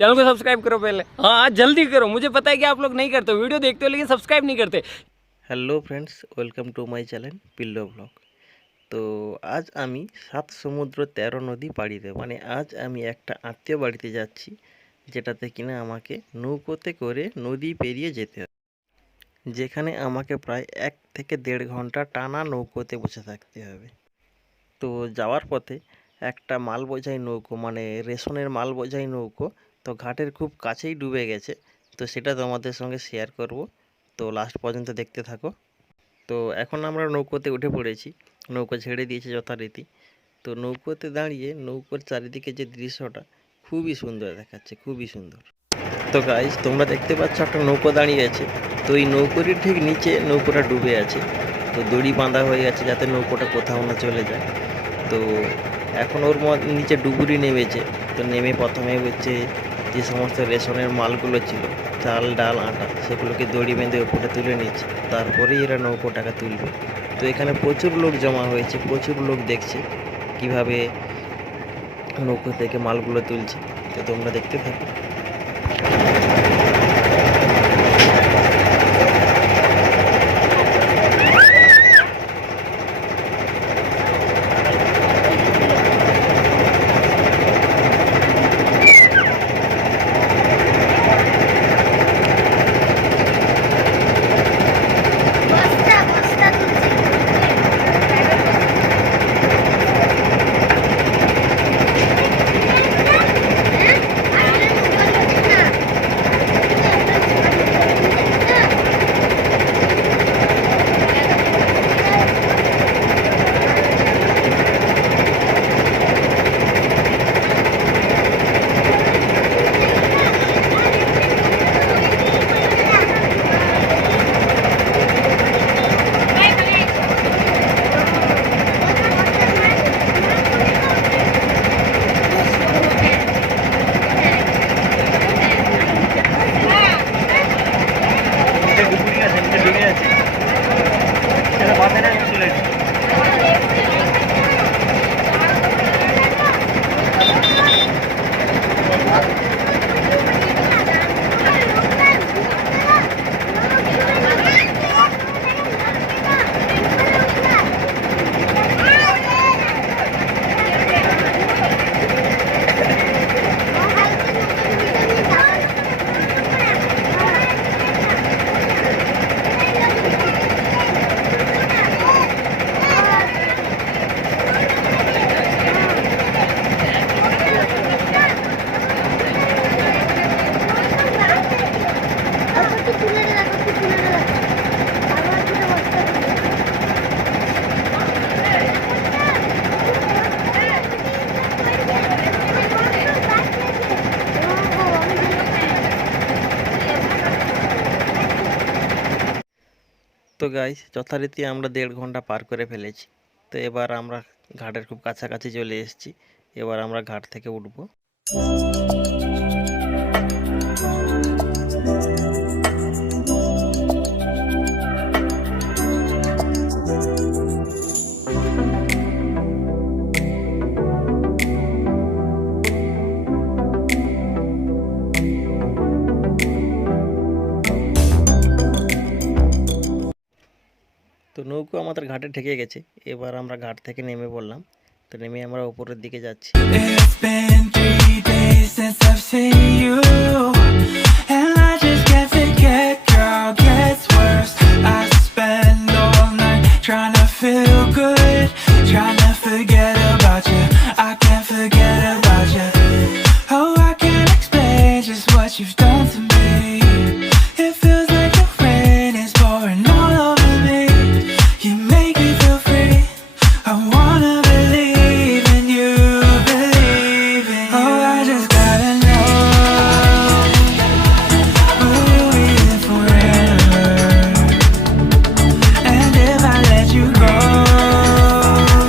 चैनल को सब्सक्राइब करो पहले। हाँ जल्दी करो, मुझे पता है कि आप लोग नहीं करते हो, वीडियो देखते हो लेकिन सब्सक्राइब नहीं करते। Hello friends, welcome to my channel pillow blog. তো আজ আমি 7 সমুদ্র 13 নদী পাড়ি দেব। মানে আজ আমি একটা আত্মীয় বাড়িতে যাচ্ছি, যেটাতে কিনা আমাকে নৌকোতে করে নদী পেরিয়ে যেতে হবে, যেখানে আমাকে প্রায় 1 থেকে 1.5 ঘন্টা টানা নৌকোতে বসে থাকতে হবে। তো যাওয়ার পথে একটা মাল বোঝাই নৌকো, মানে রেশনের মাল বোঝাই নৌকো, তো ঘাটের খুব কাছেই ডুবে গেছে। তো সেটা তোমাদের সঙ্গে শেয়ার করব, তো লাস্ট পর্যন্ত দেখতে থাকো। তো এখন আমরা নৌকোতে উঠে পড়েছি, নৌকো ছেড়ে দিয়েছে যথারীতি। তো নৌকোতে দাঁড়িয়ে নৌকোর চারিদিকে যে দৃশ্যটা খুবই সুন্দর দেখাচ্ছে, খুবই সুন্দর। তো গাইস, তোমরা দেখতে পাচ্ছ একটা নৌকো দাঁড়িয়ে আছে। তো এই নৌকোটির ঠিক নিচে নৌকোটা ডুবে আছে, তো দড়ি বাঁধা হয়ে আছে যাতে নৌকোটা কোথাও না চলে যায়। তো এখন ওর নিচে ডুবুরি নেমেছে। তো নেমে প্রথমে হচ্ছে যে সমস্ত রেশনের মালগুলো ছিল, চাল ডাল আটা, সেগুলোকে দড়ি বেঁধে উপরে তুলে নিচ্ছে, তারপরেই এরা নৌকোটাকে তুলবে। তো এখানে প্রচুর লোক জমা হয়েছে, প্রচুর লোক দেখছে কিভাবে নৌকো থেকে মালগুলো তুলছে। তো তোমরা দেখতে থাকো। তো গাইস, যথারীতি আমরা 1.5 ঘন্টা পার করে ফেলেছি। তো এবার আমরা ঘাটের খুব কাছাকাছি চলে এসেছি। এবার আমরা ঘাট থেকে উঠবো। তো নৌকো আমাদের ঘাটে ঠেকে গেছে, এবার আমরা ঘাট থেকে নেমে পড়লাম। তো নেমে আমরা উপরের দিকে যাচ্ছি। It's been 3 days since I've seen you, and I just can't forget, girl, gets worse. I spend all night trying